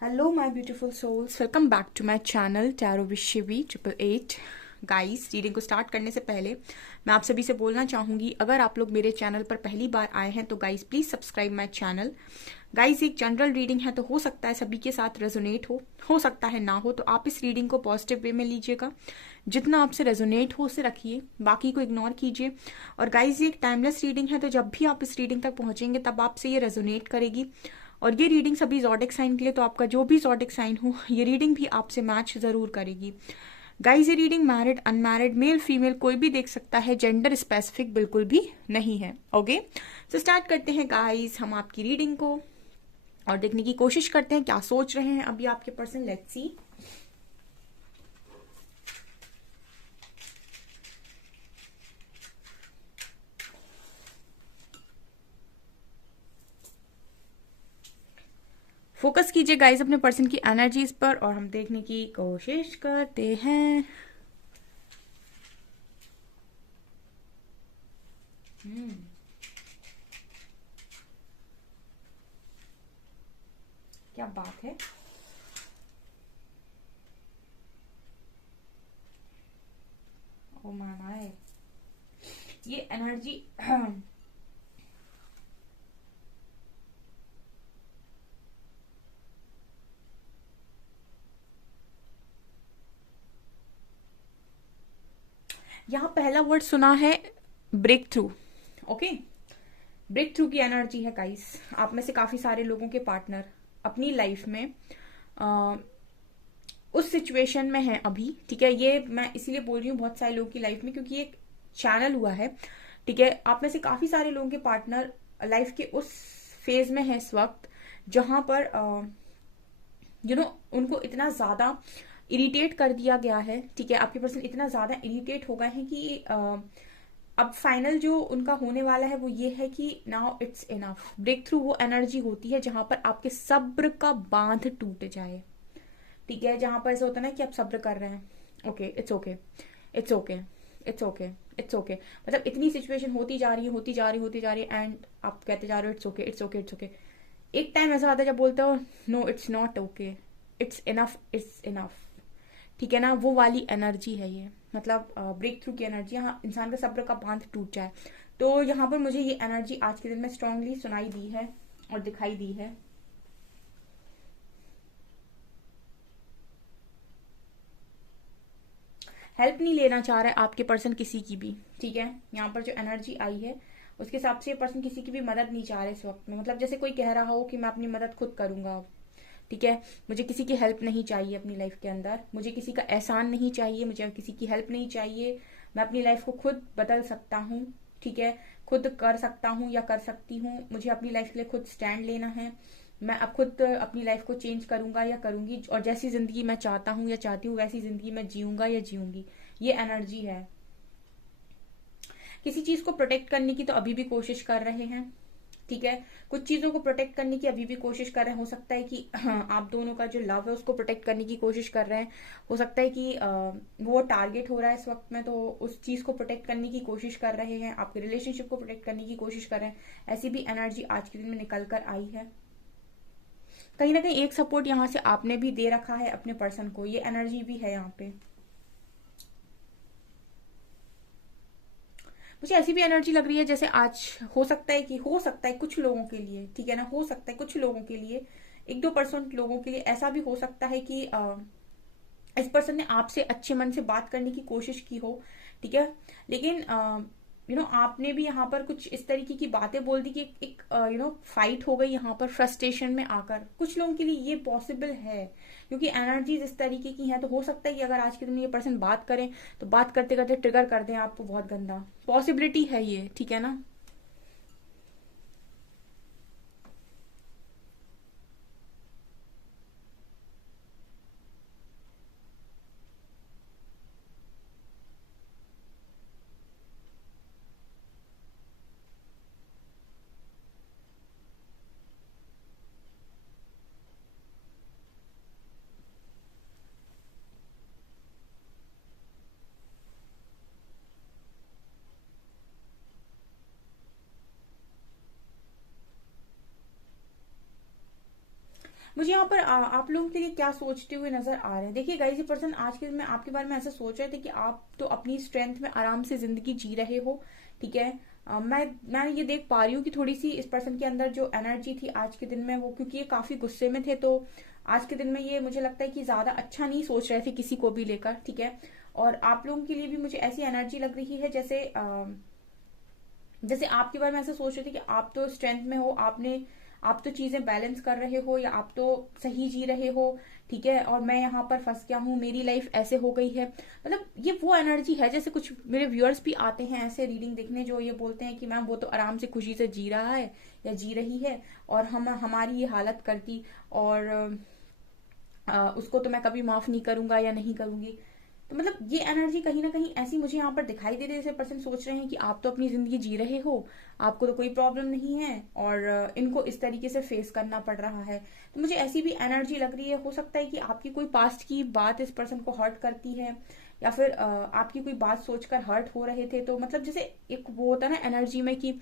Hello my beautiful souls, welcome back to my channel tarot with Shivi 888। Guys, reading को start करने से पहले मैं आप सभी से बोलना चाहूँगी, अगर आप लोग मेरे चैनल पर पहली बार आए हैं तो guys please subscribe my channel. Guys, एक जनरल रीडिंग है तो हो सकता है सभी के साथ रेजोनेट हो सकता है ना हो, तो आप इस रीडिंग को पॉजिटिव वे में लीजिएगा। जितना आपसे रेजोनेट हो उसे रखिए, बाकी को इग्नोर कीजिए। और गाइस, ये एक टाइमलेस रीडिंग है, तो जब भी आप इस रीडिंग तक पहुंचेंगे तब आपसे ये रेजोनेट करेगी। और ये रीडिंग सभी ज़ोडिक साइन के लिए, तो आपका जो भी ज़ोडिक साइन हो ये रीडिंग भी आपसे मैच ज़रूर करेगी। गाइस, ये reading married unmarried male female कोई भी देख सकता है, जेंडर स्पेसिफिक बिल्कुल भी नहीं है। ओके, तो स्टार्ट करते हैं गाइस हम आपकी रीडिंग को और देखने की कोशिश करते हैं क्या सोच रहे हैं अभी आपके पर्सन। Let's see. फोकस कीजिए गाइस अपने पर्सन की एनर्जीज पर और हम देखने की कोशिश करते हैं। क्या बात है। ओ माना है ये एनर्जी। यहाँ पहला वर्ड सुना है breakthrough. Okay, breakthrough की एनर्जी है गाइस। आप में से काफी सारे लोगों के पार्टनर अपनी लाइफ में आ, उस सिचुएशन में है अभी। ठीक है, ये मैं इसीलिए बोल रही हूँ बहुत सारे लोगों की लाइफ में, क्योंकि एक चैनल हुआ है। ठीक है, आप में से काफी सारे लोगों के पार्टनर लाइफ के उस फेज में है इस वक्त जहां पर उनको इतना ज्यादा इरिटेट कर दिया गया है। ठीक है, आपके पर्सन इतना ज्यादा इरिटेट हो गए हैं कि अब फाइनल जो उनका होने वाला है वो ये है कि now it's enough. Breakthrough वो एनर्जी होती है जहां पर आपके सब्र का बांध टूट जाए। ठीक है, जहां पर ऐसा होता है ना कि आप सब्र कर रहे हैं, okay it's okay, it's okay, it's okay, it's okay. मतलब इतनी सिचुएशन होती जा रही है, होती जा रही, होती जा रही है, एंड आप कहते जा रहे हो it's okay, it's okay, it's okay. एक टाइम ऐसा आता है जब बोलते हो no it's not okay, it's enough, it's enough. ठीक है ना, वो वाली एनर्जी है ये। मतलब ब्रेक थ्रू की एनर्जी, यहाँ इंसान का सब्र का बांध टूट जाए। तो यहाँ पर मुझे ये एनर्जी आज के दिन में स्ट्रांगली सुनाई दी है और दिखाई दी है। हेल्प नहीं लेना चाह रहा है आपके पर्सन किसी की भी। ठीक है, यहाँ पर जो एनर्जी आई है उसके हिसाब से पर्सन किसी की भी मदद नहीं चाह रहे इस वक्त में। मतलब जैसे कोई कह रहा हो कि मैं अपनी मदद खुद करूंगा। ठीक है, मुझे किसी की हेल्प नहीं चाहिए अपनी लाइफ के अंदर, मुझे किसी का एहसान नहीं चाहिए, मुझे किसी की हेल्प नहीं चाहिए। मैं अपनी लाइफ को खुद बदल सकता हूँ। ठीक है, खुद कर सकता हूँ या कर सकती हूँ। मुझे अपनी लाइफ के लिए खुद स्टैंड लेना है। मैं अब खुद अपनी लाइफ को चेंज करूंगा या करूंगी, और जैसी जिंदगी मैं चाहता हूँ या चाहती हूँ वैसी जिंदगी मैं जीऊंगा या जीऊंगी। ये एनर्जी है। किसी चीज को प्रोटेक्ट करने की तो अभी भी कोशिश कर रहे हैं। ठीक है, कुछ चीजों को प्रोटेक्ट करने की अभी भी कोशिश कर रहे हैं। हो सकता है कि हाँ, आप दोनों का जो लव है उसको प्रोटेक्ट करने की कोशिश कर रहे हैं। हो सकता है कि वो टारगेट हो रहा है इस वक्त में, तो उस चीज को प्रोटेक्ट करने की कोशिश कर रहे हैं, आपके रिलेशनशिप को प्रोटेक्ट करने की कोशिश कर रहे हैं। ऐसी भी एनर्जी आज के दिन में निकल कर आई है। कहीं ना कहीं एक सपोर्ट यहाँ से आपने भी दे रखा है अपने पर्सन को, ये एनर्जी भी है यहाँ पे। मुझे ऐसी भी एनर्जी लग रही है जैसे आज हो सकता है कुछ लोगों के लिए, ठीक है ना, हो सकता है कुछ लोगों के लिए, 1-2% लोगों के लिए ऐसा भी हो सकता है कि इस पर्सन ने आपसे अच्छे मन से बात करने की कोशिश की हो। ठीक है, लेकिन आपने भी यहाँ पर कुछ इस तरीके की बातें बोल दी कि एक फाइट हो गई यहाँ पर फ्रस्ट्रेशन में आकर। कुछ लोगों के लिए ये पॉसिबल है, क्योंकि एनर्जीज इस तरीके की हैं। तो हो सकता है कि अगर आज के दिन में ये पर्सन बात करें तो बात करते करते ट्रिगर कर दें आपको बहुत गंदा। पॉसिबिलिटी है ये, ठीक है ना। मुझे यहाँ पर आप लोगों के लिए क्या सोचते हुए नजर आ रहे हैं। देखिए गाइस, ये पर्सन आज के दिन में आपके बारे में ऐसा सोच रहे थे कि आप तो अपनी स्ट्रेंथ में आराम से जिंदगी जी रहे हो, ठीक है। मैं ये देख पा रही हूँ कि थोड़ी सी इस पर्सन के अंदर जो एनर्जी थी आज के दिन में, वो क्योंकि ये काफी गुस्से में थे, तो आज के दिन में ये मुझे लगता है कि ज्यादा अच्छा नहीं सोच रहे थे किसी को भी लेकर, ठीक है। और आप लोगों के लिए भी मुझे ऐसी एनर्जी लग रही है जैसे जैसे आपके बारे में ऐसा सोच रहे थे कि आप तो स्ट्रेंथ में हो, आप तो चीजें बैलेंस कर रहे हो, या आप तो सही जी रहे हो, ठीक है, और मैं यहाँ पर फंस गया हूँ, मेरी लाइफ ऐसे हो गई है। मतलब ये वो एनर्जी है, जैसे कुछ मेरे व्यूअर्स भी आते हैं ऐसे रीडिंग देखने, जो ये बोलते हैं कि मैम वो तो आराम से खुशी से जी रहा है या जी रही है, और हम हमारी ये हालत करती, और उसको तो मैं कभी माफ नहीं करूंगा या नहीं करूंगी। तो मतलब ये एनर्जी कहीं ना कहीं ऐसी मुझे यहाँ पर दिखाई दे रही है, जैसे पर्सन सोच रहे हैं कि आप तो अपनी जिंदगी जी रहे हो, आपको तो कोई प्रॉब्लम नहीं है, और इनको इस तरीके से फेस करना पड़ रहा है। तो मुझे ऐसी भी एनर्जी लग रही है, हो सकता है कि आपकी कोई पास्ट की बात इस पर्सन को हर्ट करती है, या फिर आपकी कोई बात सोचकर हर्ट हो रहे थे। तो मतलब जैसे एक वो होता है ना एनर्जी में कि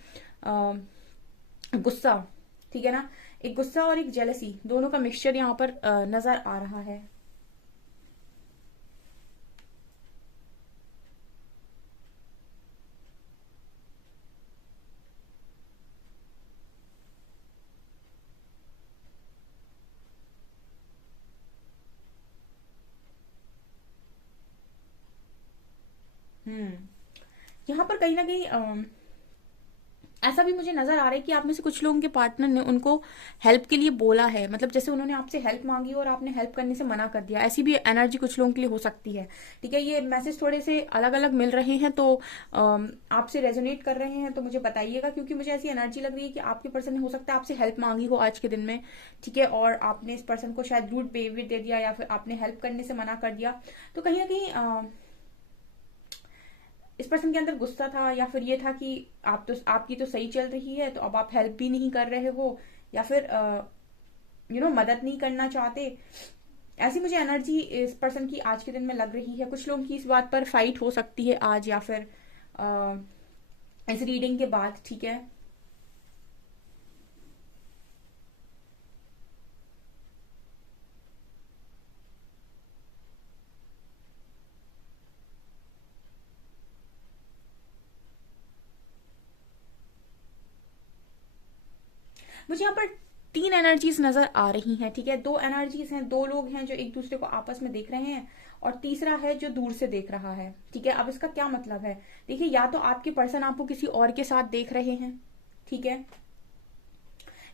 गुस्सा, ठीक है ना, एक गुस्सा और एक जेलसी, दोनों का मिक्सचर यहाँ पर नजर आ रहा है। हम्म। यहाँ पर कहीं ना कहीं ऐसा भी मुझे नजर आ रहा है कि आप में से कुछ लोगों के पार्टनर ने उनको हेल्प के लिए बोला है, मतलब जैसे उन्होंने आपसे हेल्प मांगी और आपने हेल्प करने से मना कर दिया, ऐसी भी एनर्जी कुछ लोगों के लिए हो सकती है, ठीक है। ये मैसेज थोड़े से अलग अलग मिल रहे हैं, तो आपसे रेजोनेट कर रहे हैं तो मुझे बताइएगा, क्योंकि मुझे ऐसी एनर्जी लग रही है कि आपके पर्सन ने हो सकता है आपसे हेल्प मांगी हो आज के दिन में, ठीक है, और आपने इस पर्सन को शायद रूड बिहेवियर दे दिया, या फिर आपने हेल्प करने से मना कर दिया। तो कहीं ना कहीं इस पर्सन के अंदर गुस्सा था, या फिर ये था कि आपकी तो सही चल रही है, तो अब आप हेल्प भी नहीं कर रहे हो, या फिर मदद नहीं करना चाहते। ऐसी मुझे एनर्जी इस पर्सन की आज के दिन में लग रही है। कुछ लोगों की इस बात पर फाइट हो सकती है आज, या फिर इस रीडिंग के बाद, ठीक है। मुझे यहाँ पर तीन एनर्जीज नजर आ रही हैं, ठीक है। दो एनर्जीज हैं, दो लोग हैं जो एक दूसरे को आपस में देख रहे हैं, और तीसरा है जो दूर से देख रहा है, ठीक है। अब इसका क्या मतलब है, देखिए, या तो आपके पर्सन आपको किसी और के साथ देख रहे हैं, ठीक है,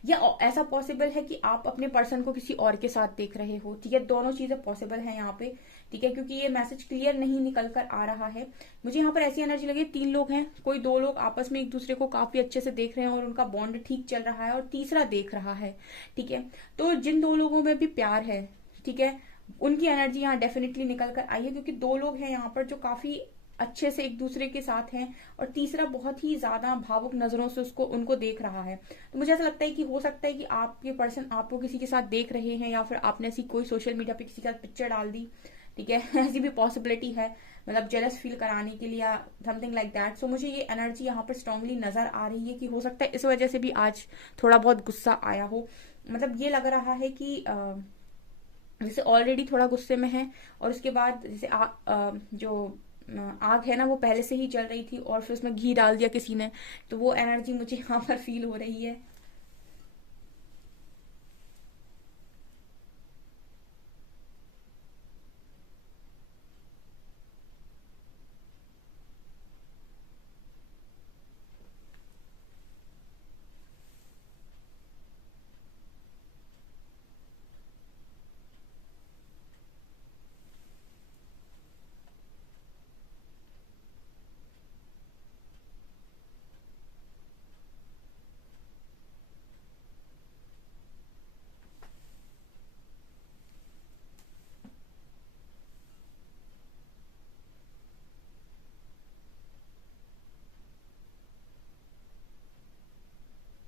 या ऐसा पॉसिबल है कि आप अपने पर्सन को किसी और के साथ देख रहे हो, ठीक है। दोनों चीजें पॉसिबल है यहाँ पे, ठीक है, क्योंकि ये मैसेज क्लियर नहीं निकल कर आ रहा है। मुझे यहाँ पर ऐसी एनर्जी लगी, तीन लोग हैं, कोई दो लोग आपस में एक दूसरे को काफी अच्छे से देख रहे हैं और उनका बॉन्ड ठीक चल रहा है, और तीसरा देख रहा है, ठीक है। तो जिन दो लोगों में भी प्यार है, ठीक है, उनकी एनर्जी यहाँ डेफिनेटली निकल कर आई है, क्योंकि दो लोग हैं यहाँ पर जो काफी अच्छे से एक दूसरे के साथ हैं, और तीसरा बहुत ही ज्यादा भावुक नजरों से उसको उनको देख रहा है। तो मुझे ऐसा लगता है कि हो सकता है कि आपके पर्सन आपको किसी के साथ देख रहे हैं, या फिर आपने ऐसी कोई सोशल मीडिया पे किसी के साथ पिक्चर डाल दी, ठीक है ऐसी भी पॉसिबिलिटी है, मतलब जेलस फील कराने के लिए या समथिंग लाइक दैट। सो मुझे ये एनर्जी यहाँ पर स्ट्रांगली नजर आ रही है कि हो सकता है इस वजह से भी आज थोड़ा बहुत गुस्सा आया हो। मतलब ये लग रहा है कि जैसे ऑलरेडी थोड़ा गुस्से में है, और उसके बाद जैसे जो आग है ना वो पहले से ही जल रही थी, और फिर उसमें घी डाल दिया किसी ने, तो वो एनर्जी मुझे यहाँ पर फील हो रही है।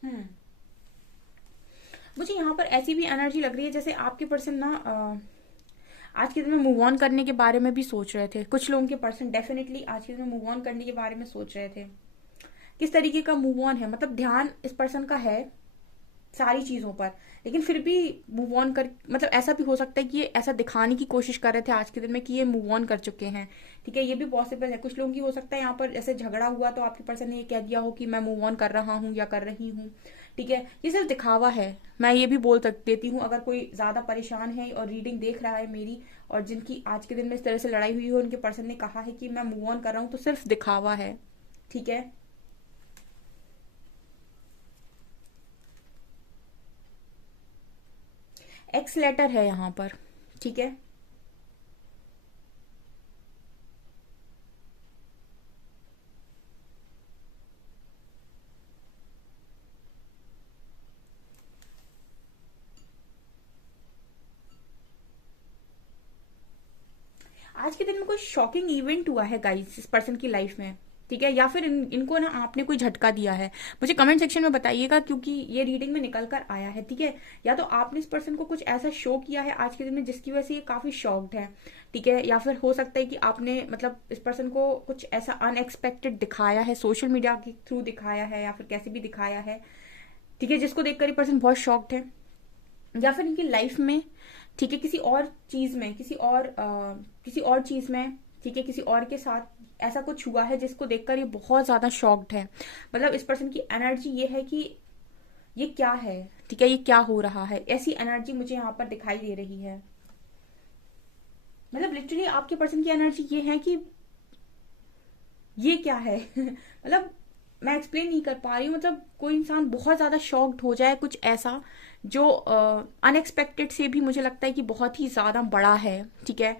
हम्म। मुझे यहाँ पर ऐसी भी एनर्जी लग रही है जैसे आपके पर्सन ना आज के दिन में मूव ऑन करने के बारे में भी सोच रहे थे। कुछ लोगों के पर्सन डेफिनेटली आज के दिन में मूव ऑन करने के बारे में सोच रहे थे। किस तरीके का मूव ऑन है, मतलब ध्यान इस पर्सन का है सारी चीज़ों पर, लेकिन फिर भी मूव ऑन कर, मतलब ऐसा भी हो सकता है कि ये ऐसा दिखाने की कोशिश कर रहे थे आज के दिन में कि ये मूव ऑन कर चुके हैं। ठीक है, ये भी पॉसिबल है। कुछ लोगों की हो सकता है यहाँ पर जैसे झगड़ा हुआ तो आपके पर्सन ने ये कह दिया हो कि मैं मूव ऑन कर रहा हूँ या कर रही हूँ। ठीक है, ये सिर्फ दिखावा है। मैं ये भी बोल देती हूँ, अगर कोई ज़्यादा परेशान है और रीडिंग देख रहा है मेरी, और जिनकी आज के दिन में इस तरह से लड़ाई हुई हो, उनके पर्सन ने कहा है कि मैं मूव ऑन कर रहा हूँ, तो सिर्फ दिखावा है। ठीक है, एक्स लेटर है यहाँ पर। ठीक है, आज के दिन में कोई शॉकिंग इवेंट हुआ है गाइस इस पर्सन की लाइफ में। ठीक है, या फिर इनको ना आपने कोई झटका दिया है। मुझे कमेंट सेक्शन में बताइएगा, क्योंकि ये रीडिंग में निकल कर आया है। ठीक है, या तो आपने इस पर्सन को कुछ ऐसा शो किया है आज के दिन में जिसकी वजह से ये काफी शॉक्ड है। ठीक है, या फिर हो सकता है कि आपने मतलब इस पर्सन को कुछ ऐसा अनएक्सपेक्टेड दिखाया है, सोशल मीडिया के थ्रू दिखाया है, या फिर कैसे भी दिखाया है। ठीक है, जिसको देखकर ये पर्सन बहुत शॉक्ड है, या फिर इनकी लाइफ में, ठीक है, किसी और चीज में, किसी और चीज में, ठीक है, किसी और के साथ ऐसा कुछ हुआ है जिसको देखकर ये बहुत ज्यादा शॉक्ड है। मतलब इस पर्सन की एनर्जी ये है कि ये क्या है, ठीक है, ये क्या हो रहा है, ऐसी एनर्जी मुझे यहाँ पर दिखाई दे रही है। मतलब लिटरली आपके पर्सन की एनर्जी ये है कि ये क्या है मतलब मैं एक्सप्लेन नहीं कर पा रही हूँ। मतलब कोई इंसान बहुत ज्यादा शॉक्ड हो जाए, कुछ ऐसा जो अनएक्सपेक्टेड से भी मुझे लगता है कि बहुत ही ज्यादा बड़ा है। ठीक है,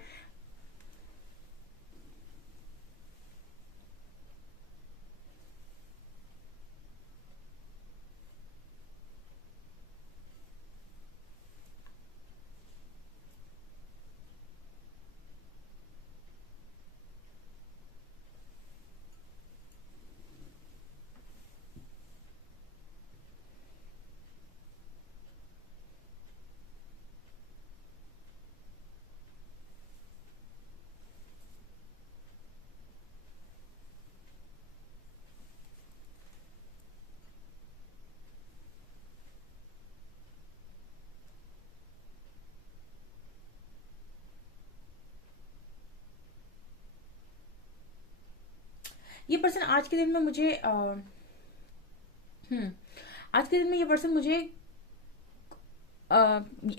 ये पर्सन आज के दिन में मुझे आज के दिन में ये पर्सन मुझे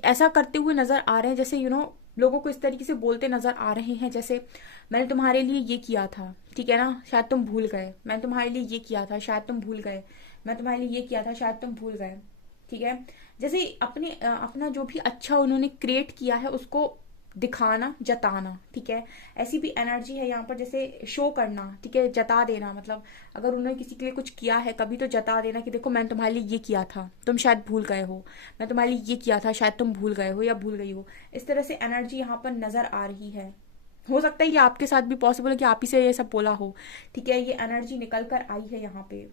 ऐसा करते हुए नजर आ रहे हैं, जैसे लोगों को इस तरीके से बोलते नजर आ रहे हैं, जैसे मैंने तुम्हारे लिए ये किया था, ठीक है ना, शायद तुम भूल गए। मैंने तुम्हारे लिए ये किया था, शायद तुम भूल गए। मैं तुम्हारे लिए ये किया था, शायद तुम भूल गए। ठीक है, जैसे अपना जो भी अच्छा उन्होंने क्रिएट किया है उसको दिखाना, जताना। ठीक है, ऐसी भी एनर्जी है यहाँ पर, जैसे शो करना। ठीक है, जता देना, मतलब अगर उन्होंने किसी के लिए कुछ किया है कभी, तो जता देना कि देखो मैंने तुम्हारे लिए ये किया था, तुम शायद भूल गए हो। मैं तुम्हारे लिए ये किया था, शायद तुम भूल गए हो या भूल गई हो। इस तरह से एनर्जी यहाँ पर नजर आ रही है। हो सकता है कि आपके साथ भी पॉसिबल है कि आप ही से ये सब बोला हो। ठीक है, ये एनर्जी निकल कर आई है यहाँ पे।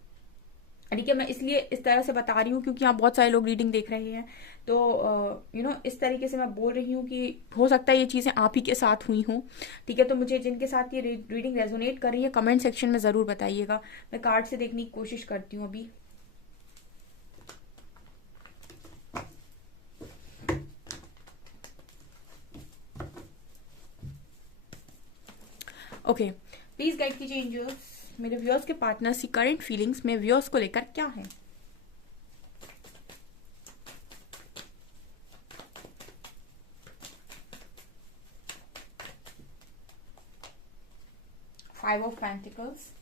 ठीक है, मैं इसलिए इस तरह से बता रही हूँ क्योंकि यहाँ बहुत सारे लोग रीडिंग देख रहे हैं, तो इस तरीके से मैं बोल रही हूँ कि हो सकता है ये चीज़ें आप ही के साथ हुई हों। ठीक है, तो मुझे जिनके साथ ये रीडिंग रेजोनेट कर रही है कमेंट सेक्शन में ज़रूर बताइएगा। मैं कार्ड से देखने की कोशिश करती हूँ अभी। ओके, प्लीज गाइड कीजिए एंजल्स, मेरे व्यूअर्स के पार्टनर्स की करंट फीलिंग्स में व्यूअर्स को लेकर क्या है। Five of pentacles,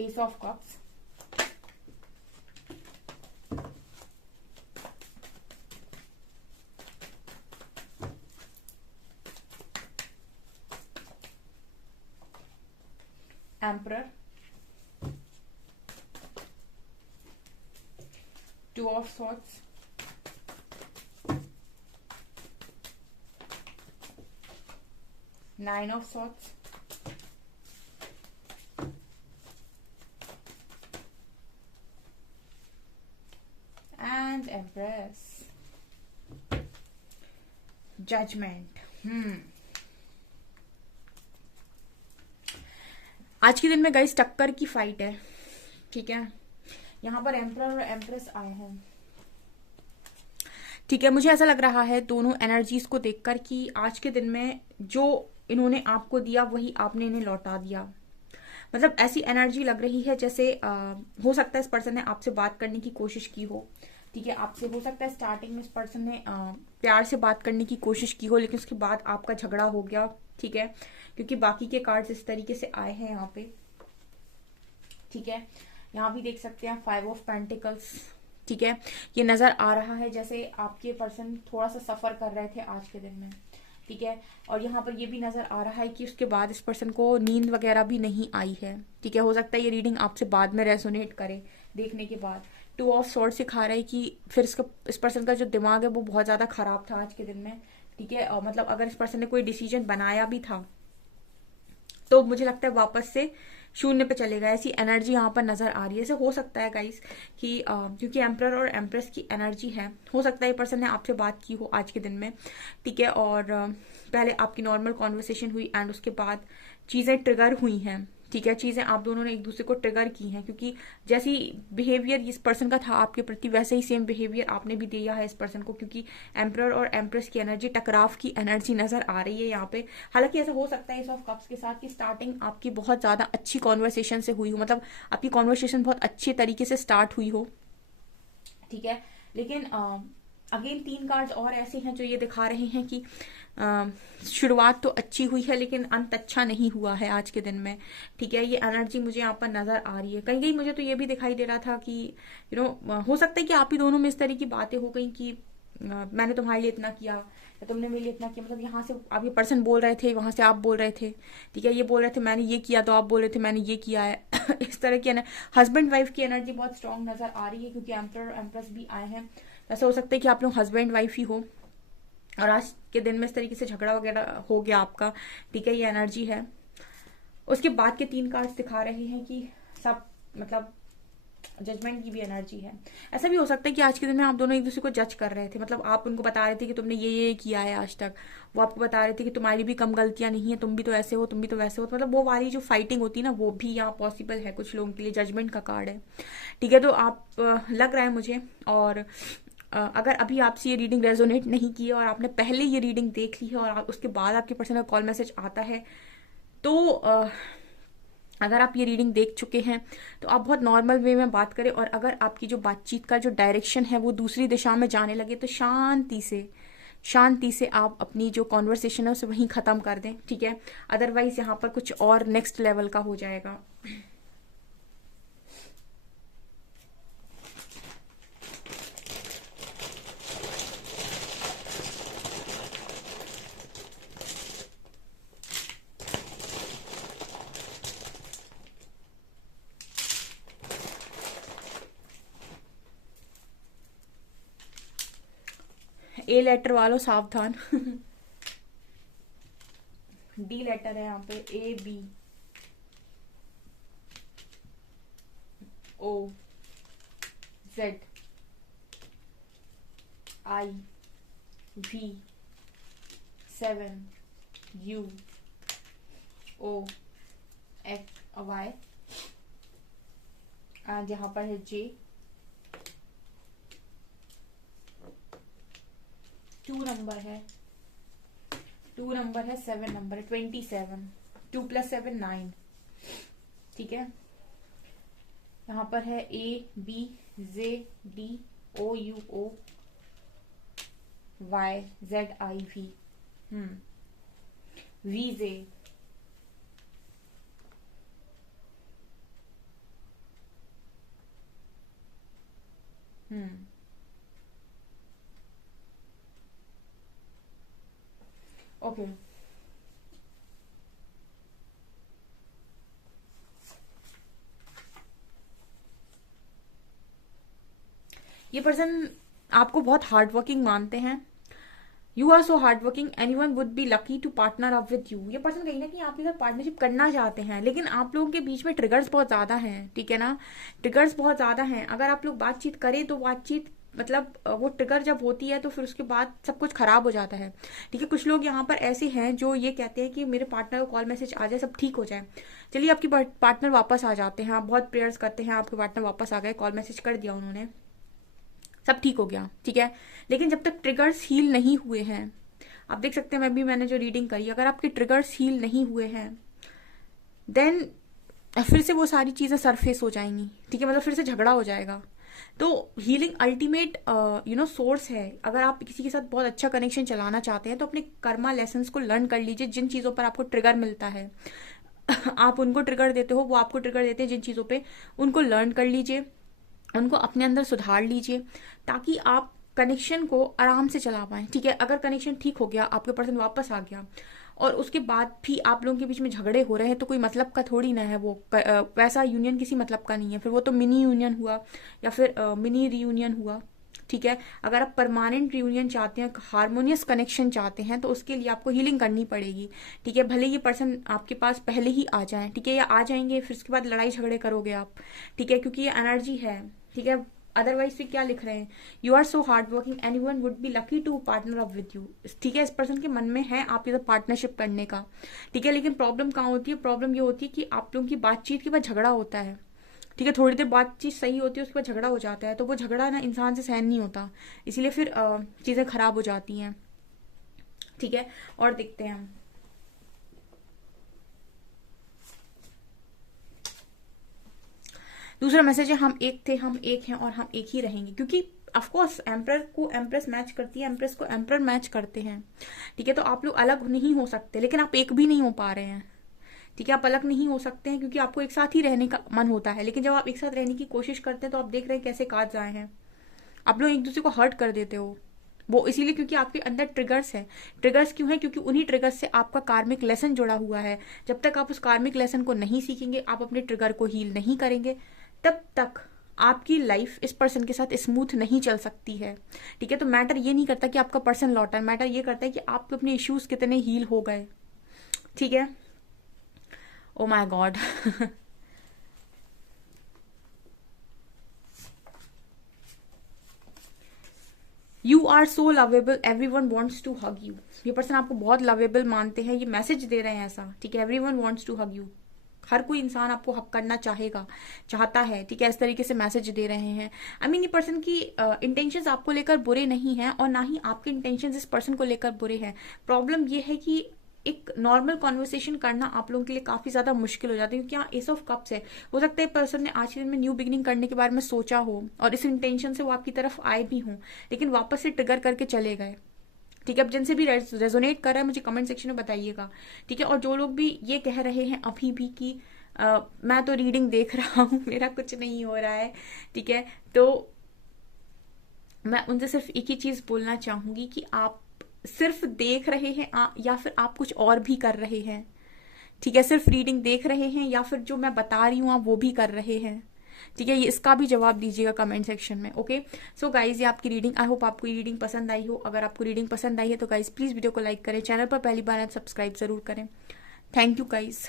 ace of cups, emperor, two of swords, nine of swords, and empress, judgment. आज के दिन में गाइस टक्कर की फाइट है। ठीक है, यहाँ पर एम्परर और एम्प्रेस आए हैं। ठीक है, मुझे ऐसा लग रहा है दोनों एनर्जीज को देखकर कि आज के दिन में जो इन्होंने आपको दिया वही आपने इन्हें लौटा दिया। मतलब ऐसी एनर्जी लग रही है जैसे हो सकता है इस पर्सन ने आपसे बात करने की कोशिश की हो। ठीक है, आपसे हो सकता है स्टार्टिंग में इस पर्सन ने प्यार से बात करने की कोशिश की हो, लेकिन उसके बाद आपका झगड़ा हो गया। ठीक है, क्योंकि बाकी के कार्ड्स इस तरीके से आए हैं यहाँ पे। ठीक है, यहाँ भी देख सकते हैं 5 ऑफ पेंटिकल्स। ठीक है, ये नजर आ रहा है जैसे आपके पर्सन थोड़ा सा सफर कर रहे थे आज के दिन में। ठीक है, और यहाँ पर ये भी नजर आ रहा है कि उसके बाद इस पर्सन को नींद वगैरह भी नहीं आई है। ठीक है, हो सकता है ये रीडिंग आपसे बाद में रेजोनेट करे देखने के बाद। 2 ऑफ स्वॉर्ड्स सिखा रहा है कि फिर इस पर्सन का जो दिमाग है वो बहुत ज्यादा खराब था आज के दिन में। ठीक है, और मतलब अगर इस पर्सन ने कोई डिसीजन बनाया भी था तो मुझे लगता है वापस से शून्य पे चलेगा, ऐसी एनर्जी यहाँ पर नजर आ रही है। ऐसे हो सकता है गाइस कि क्योंकि एम्परर और एम्प्रेस की एनर्जी है, हो सकता है ये पर्सन ने आपसे बात की हो आज के दिन में। ठीक है, और पहले आपकी नॉर्मल कॉन्वर्सेशन हुई एंड उसके बाद चीजें ट्रिगर हुई हैं। ठीक है, चीजें आप दोनों ने एक दूसरे को ट्रिगर की हैं, क्योंकि जैसी बिहेवियर इस पर्सन का था आपके प्रति वैसे ही सेम बिहेवियर आपने भी दिया है इस पर्सन को, क्योंकि एम्परर और एम्प्रेस की एनर्जी, टकराव की एनर्जी नजर आ रही है यहाँ पे। हालांकि ऐसा हो सकता है इस ऑफ कप्स के साथ कि स्टार्टिंग आपकी बहुत ज्यादा अच्छी कॉन्वर्सेशन से हुई हो, मतलब आपकी कॉन्वर्सेशन बहुत अच्छे तरीके से स्टार्ट हुई हो। ठीक है, लेकिन अगेन 3 कार्ड्स और ऐसे हैं जो ये दिखा रहे हैं कि शुरुआत तो अच्छी हुई है लेकिन अंत अच्छा नहीं हुआ है आज के दिन में। ठीक है, ये एनर्जी मुझे यहाँ पर नजर आ रही है। कहीं कहीं मुझे तो ये भी दिखाई दे रहा था कि हो सकता है कि आप ही दोनों में इस तरह की बातें हो गई कि मैंने तुम्हारे लिए इतना किया या तुमने मेरे लिए इतना किया। मतलब यहाँ से आप ये पर्सन बोल रहे थे, वहां से आप बोल रहे थे। ठीक है, ये बोल रहे थे मैंने ये किया तो आप बोल रहे थे मैंने ये किया है। इस तरह की हस्बैंड वाइफ की एनर्जी बहुत स्ट्रांग नजर आ रही है, क्योंकि एम्परर एम्प्रेस भी आए हैं। ऐसा हो सकता है कि आप लोग हस्बैंड वाइफ ही हो और आज के दिन में इस तरीके से झगड़ा वगैरह हो गया आपका। ठीक है, ये एनर्जी है। उसके बाद के 3 कार्ड्स दिखा रहे हैं कि सब मतलब जजमेंट की भी एनर्जी है। ऐसा भी हो सकता है कि आज के दिन में आप दोनों एक दूसरे को जज कर रहे थे, मतलब आप उनको बता रहे थे कि तुमने ये किया है आज तक, वो आपको बता रहे थे कि तुम्हारी भी कम गलतियां नहीं है, तुम भी तो ऐसे हो, तुम भी तो वैसे हो। तो मतलब वो वाली जो फाइटिंग होती है ना, वो भी यहाँ पॉसिबल है कुछ लोगों के लिए। जजमेंट का कार्ड है। ठीक है, तो आप लग रहा है मुझे, और अगर अभी आपसे ये रीडिंग रेजोनेट नहीं की है और आपने पहले ये रीडिंग देख ली है और उसके बाद आपके पर्सनल कॉल मैसेज आता है, तो अगर आप ये रीडिंग देख चुके हैं तो आप बहुत नॉर्मल वे में बात करें, और अगर आपकी जो बातचीत का जो डायरेक्शन है वो दूसरी दिशा में जाने लगे तो शांति से आप अपनी जो कॉन्वर्सेशन है उसे वहीं खत्म कर दें। ठीक है, अदरवाइज यहाँ पर कुछ और नेक्स्ट लेवल का हो जाएगा। ए लेटर वालों सावधान। डी लेटर है यहाँ पे, A B O Z I V 7 U O X Y, and यहाँ पर है जे 2 नंबर है, 7 नंबर है 27, 2 + 7 9। ठीक है, यहाँ पर है A B J D O U O Y Z I V V J okay. ये पर्सन आपको बहुत हार्ड वर्किंग मानते हैं। You are so hard working, anyone would be lucky to partner up with you. ये person कहीं ना कहीं आपके साथ पार्टनरशिप करना चाहते हैं, लेकिन आप लोगों के बीच में ट्रिगर्स बहुत ज्यादा हैं। ठीक है ना, ट्रिगर्स बहुत ज्यादा हैं। अगर आप लोग बातचीत करें तो बातचीत मतलब वो ट्रिगर जब होती है तो फिर उसके बाद सब कुछ खराब हो जाता है। ठीक है, कुछ लोग यहाँ पर ऐसे हैं जो ये कहते हैं कि मेरे पार्टनर को कॉल मैसेज आ जाए, सब ठीक हो जाए। चलिए, आपकी पार्टनर वापस आ जाते हैं, आप बहुत प्रेयर्स करते हैं, आपके पार्टनर वापस आ गए, कॉल मैसेज कर दिया उन्होंने, सब ठीक हो गया, ठीक है। लेकिन जब तक ट्रिगर्स हील नहीं हुए हैं, आप देख सकते हैं मैंने जो रीडिंग करी, अगर आपके ट्रिगर्स हील नहीं हुए हैं देन फिर से वो सारी चीज़ें सरफेस हो जाएंगी। ठीक है, मतलब फिर से झगड़ा हो जाएगा। तो हीलिंग अल्टीमेट सोर्स है। अगर आप किसी के साथ बहुत अच्छा कनेक्शन चलाना चाहते हैं तो अपने कर्मा लेसन्स को लर्न कर लीजिए। जिन चीज़ों पर आपको ट्रिगर मिलता है आप उनको ट्रिगर देते हो, वो आपको ट्रिगर देते हैं जिन चीज़ों पे, उनको लर्न कर लीजिए, उनको अपने अंदर सुधार लीजिए, ताकि आप कनेक्शन को आराम से चला पाएं। ठीक है, अगर कनेक्शन ठीक हो गया, आपके पर्सन वापस आ गया और उसके बाद भी आप लोगों के बीच में झगड़े हो रहे हैं, तो कोई मतलब का थोड़ी ना है वो। वैसा यूनियन किसी मतलब का नहीं है, फिर वो तो मिनी यूनियन हुआ या फिर मिनी रीयूनियन हुआ। ठीक है, अगर आप परमानेंट रियूनियन चाहते हैं, हार्मोनियस कनेक्शन चाहते हैं, तो उसके लिए आपको हीलिंग करनी पड़ेगी। ठीक है, भले ये पर्सन आपके पास पहले ही आ जाए, ठीक है, या आ जाएंगे, फिर उसके बाद लड़ाई झगड़े करोगे आप। ठीक है, क्योंकि ये एनर्जी है। ठीक है, अदरवाइज फिर क्या लिख रहे हैं, you are so hard working, anyone would be lucky to partner up with you. ठीक है, इस पर्सन के मन में है आपके साथ पार्टनरशिप करने का। ठीक है, लेकिन प्रॉब्लम कहाँ होती है, प्रॉब्लम ये होती है कि आप लोगों की बातचीत के बाद झगड़ा होता है। ठीक है, थोड़ी देर बातचीत सही होती है, उसके बाद झगड़ा हो जाता है, तो वो झगड़ा ना इंसान से सहन नहीं होता, इसीलिए फिर चीजें खराब हो जाती हैं। ठीक है, और देखते हैं हम। दूसरा मैसेज है, हम एक थे, हम एक हैं और हम एक ही रहेंगे। क्योंकि ऑफकोर्स एम्प्रर को एम्प्रेस मैच करती है, एम्प्रेस को एम्प्रर मैच करते हैं। ठीक है, तो आप लोग अलग नहीं हो सकते, लेकिन आप एक भी नहीं हो पा रहे हैं। ठीक है, आप अलग नहीं हो सकते हैं क्योंकि आपको एक साथ ही रहने का मन होता है, लेकिन जब आप एक साथ रहने की कोशिश करते हैं तो आप देख रहे हैं कैसे काज आए हैं। आप लोग एक दूसरे को हर्ट कर देते हो, वो इसीलिए क्योंकि आपके अंदर ट्रिगर्स है। ट्रिगर्स क्यों है, क्योंकि उन्हीं ट्रिगर्स से आपका कार्मिक लेसन जुड़ा हुआ है। जब तक आप उस कार्मिक लेसन को नहीं सीखेंगे, आप अपने ट्रिगर को हील नहीं करेंगे, तब तक आपकी लाइफ इस पर्सन के साथ स्मूथ नहीं चल सकती है। ठीक है, तो मैटर ये नहीं करता कि आपका पर्सन लौटा है, मैटर ये करता है कि आपके अपने इश्यूज कितने हील हो गए। ठीक है, oh my god you are so lovable, everyone wants to hug you. ये पर्सन आपको बहुत लवेबल मानते हैं, ये मैसेज दे रहे हैं ऐसा। ठीक है, everyone wants to hug you, हर कोई इंसान आपको हक करना चाहता है। ठीक है, इस तरीके से मैसेज दे रहे हैं। आई मीन, ये पर्सन की इंटेंशंस आपको लेकर बुरे नहीं हैं और ना ही आपके इंटेंशंस इस पर्सन को लेकर बुरे हैं। प्रॉब्लम ये है कि एक नॉर्मल कॉन्वर्सेशन करना आप लोगों के लिए काफी ज्यादा मुश्किल हो जाता है, क्योंकि यहाँ एस ऑफ कप्स है। हो सकता है पर्सन ने आज के दिन में न्यू बिगिनिंग करने के बारे में सोचा हो और इस इंटेंशन से वो आपकी तरफ आए भी हों, लेकिन वापस से ट्रिगर करके चले गए। ठीक है, अब जिनसे भी रेजोनेट कर रहा है मुझे कमेंट सेक्शन में बताइएगा। ठीक है, और जो लोग भी ये कह रहे हैं अभी भी कि मैं तो रीडिंग देख रहा हूँ, मेरा कुछ नहीं हो रहा है, ठीक है, तो मैं उनसे सिर्फ एक ही चीज बोलना चाहूंगी कि आप सिर्फ देख रहे हैं या फिर आप कुछ और भी कर रहे हैं। ठीक है, सिर्फ रीडिंग देख रहे हैं या फिर जो मैं बता रही हूँ आप वो भी कर रहे हैं। ठीक है, ये इसका भी जवाब दीजिएगा कमेंट सेक्शन में। ओके, सो गाइज, ये आपकी रीडिंग, आई होप आपको ये रीडिंग पसंद आई हो। अगर आपको रीडिंग पसंद आई है तो गाइज प्लीज वीडियो को लाइक करें, चैनल पर पहली बार है सब्सक्राइब जरूर करें। Thank you guys.